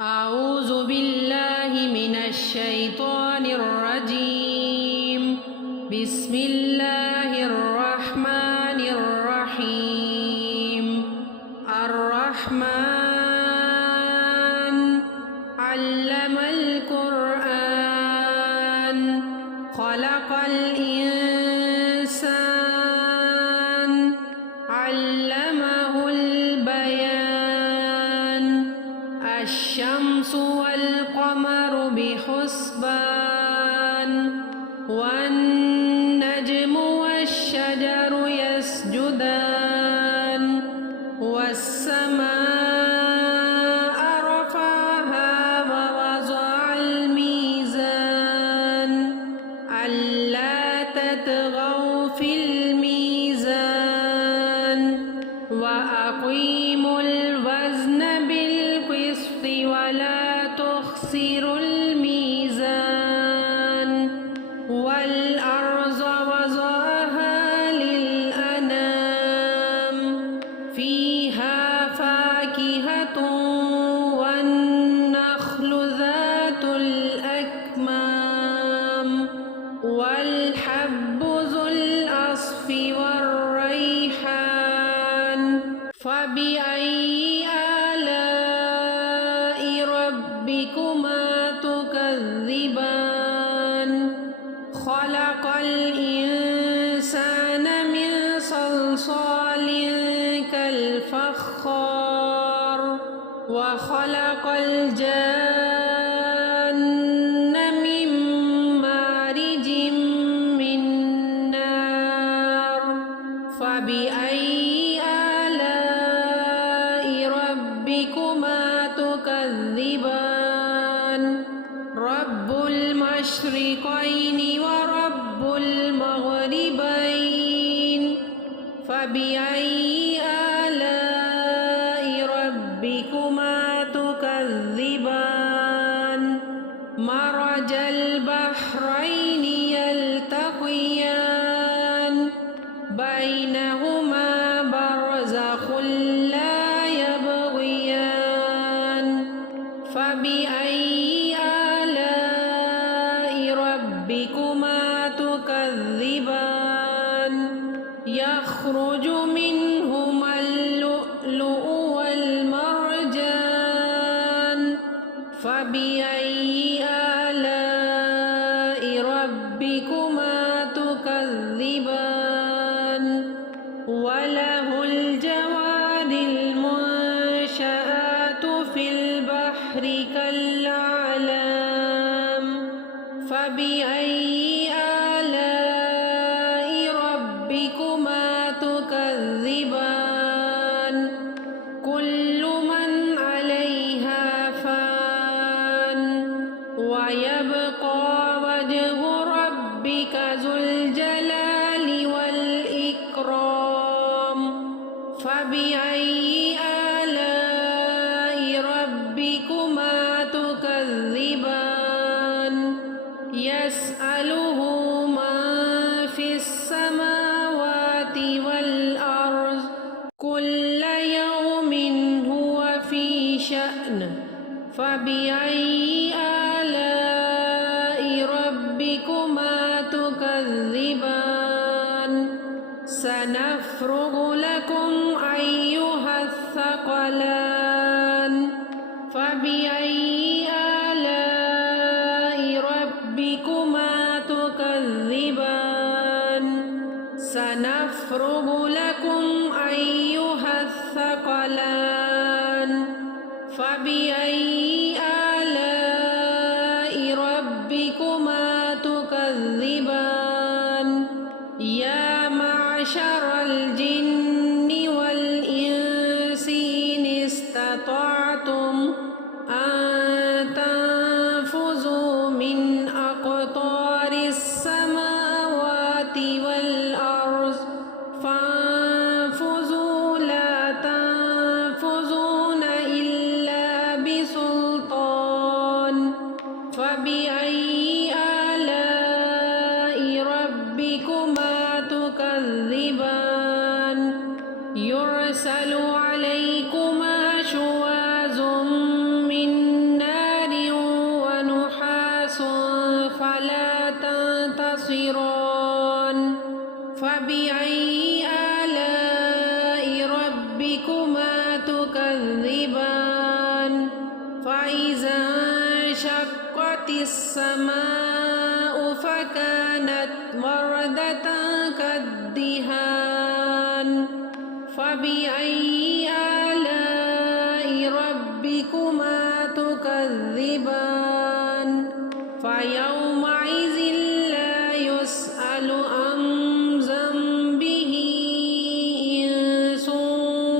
أعوذ بالله من الشيطان الرجيم. بسم الله الرحمن الرحيم. الرحمن علم القرآن خلق الإنسان علمه البيان. الشمس والقمر بحسبان والنجم والشجر يسجدان والسماء رفعها ووضع الميزان ألا تطغوا في الميزان وأقيموا الوزن بالقسط ولا تخسروا الميزان والأرض وضعها للأنام فيها فاكهة والنخل ذات الأكمام والحب ذو العصف والريحان. فبأي آلاء ربكما تكذبان؟ خلق الإنسان من صلصال كالفخار وخلق الجان من مارج من نار. فبأي آلاء ربكما تكذبان؟ رب المشرقين ورب المغربين. فبأي آلاء ربكما تكذبان؟ مرج البحرين يلتقيان بينهما برزخ لا يبغيان. فبأي آلاء ربكما تكذبان؟ يخرج منهما اللؤلؤ والمرجان. فبأي آلاء ربكما تكذبان؟ وله الجوار المنشآت في البحر كالأعلام. فبأي آلاء ربكما تكذبان؟ كل من عليها فان ويبقى وجه ربك ذو الجلال والإكرام. فبأي آلاء ربكما تكذبان؟ يسأله من في السماوات والأرض كل يوم هو في شأن. فبأي آلاء ربكما تكذبان؟ سنفرغ لكم أيها الثقلان. فبأي آلاء ربكما تكذبان؟ سنفرغ لكم أيها الثقلان. فبأي آلاء ربكما تكذبان؟ يا معشر الجن والإنس إن استطعتم أن تنفذوا من أقطار السماوات والأرض فانفذوا لا تنفذون إلا بسلطان. فبأي آلاء ربكما تكذبان؟ يرسل عليكما شواظ من السماء فكانت وردة كالدهان فبأي آلاء ربكما تكذبان فيومئذ لا يسأل عن ذنبه إنس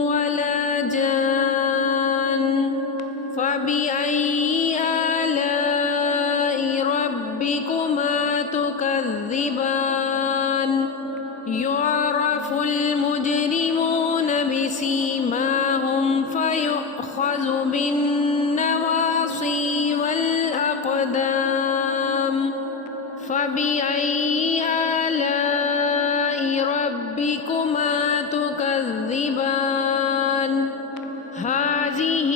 ولا جان فبأي آلاء ربكما تكذبان يعرف المجرمون بسيماهم فيؤخذ بالنواصي والأقدام فبأي آلاء ربكما تكذبان هذه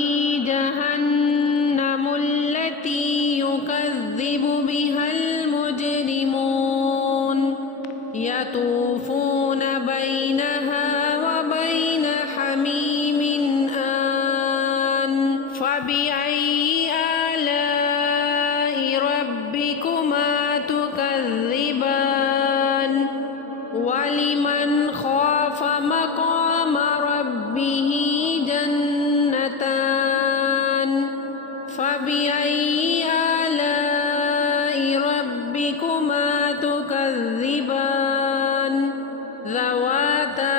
جهنم التي يكذب بها المجرمون يطوفون بينها وبين حميم آن فبأي آلاء ربكما تكذبان ولمن خاف مقام ربه جنتان فبأي آلاء ربكما تكذبان ذواتا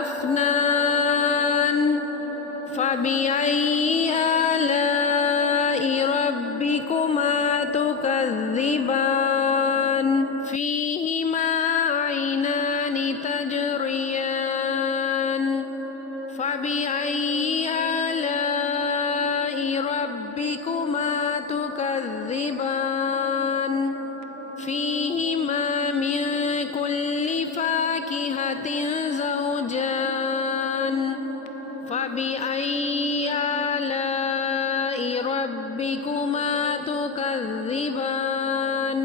أفنان فبأي آلاء ربكما تكذبان فيهما عينان تجريان فبأي آلاء ربكما تكذبان فيهما من كل فاكهة زوجان فبأي آلاء ربكما تكذبان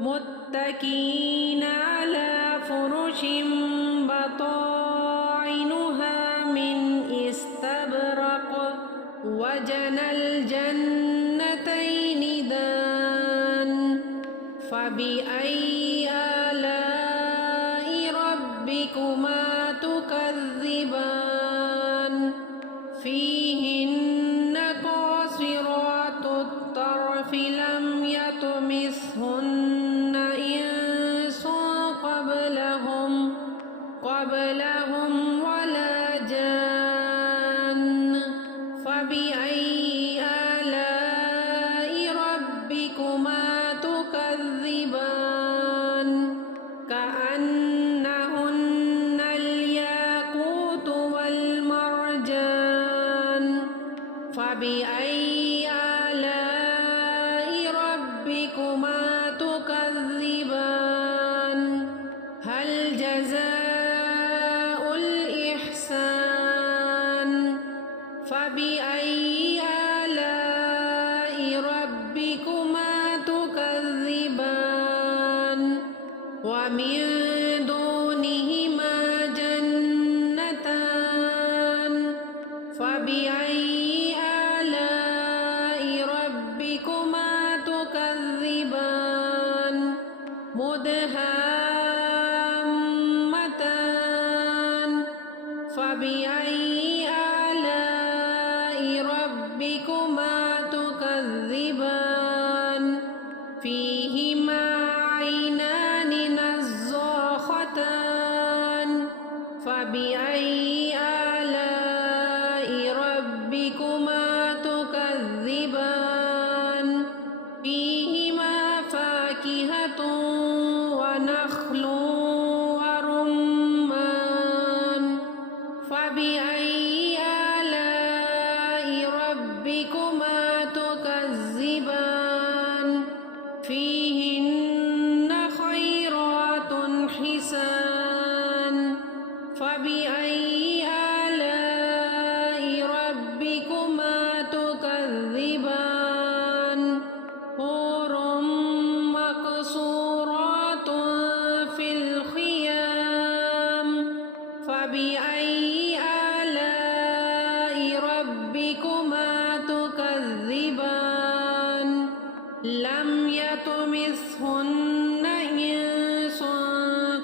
متكئين على فرش بطائنها من استبرق وجنى الجنتين دان فبأي آلاء ربكما تكذبان فيهن قاصرات الطرف لم يطمثهن إنس قبلهم ولا جان فبأي آلاء ربكما تكذبان كأنهن الياقوت والمرجان فبأي آلاء ربكما تكذبان هل جزاء الإحسان فبأي آلاء ربكما تكذبان ومن دونهما جنتان فبأي آلاء ربكما تكذبان مدهامتان فبأي آلاء ربكما تكذبان فيهما عينان نضاختان فبأي آلاء ربكما تكذبان فيهما فاكهة ونخل ورمان فبأي آلاء ربكما تكذبان فيهن خيرات حسان فبأي آلاء ربكما تكذبان حور مقصورات في الخيام فبأي آلاء ربكما تكذبان لم يطمثهن إنس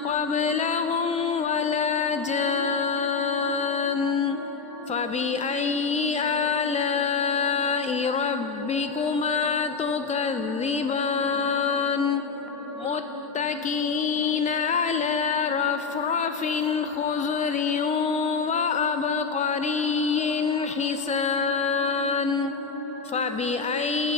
قبلهم ولا جان فبأي آلاء ربكما تكذبان متكئين على رفرف خضر وعبقري حسان فبأي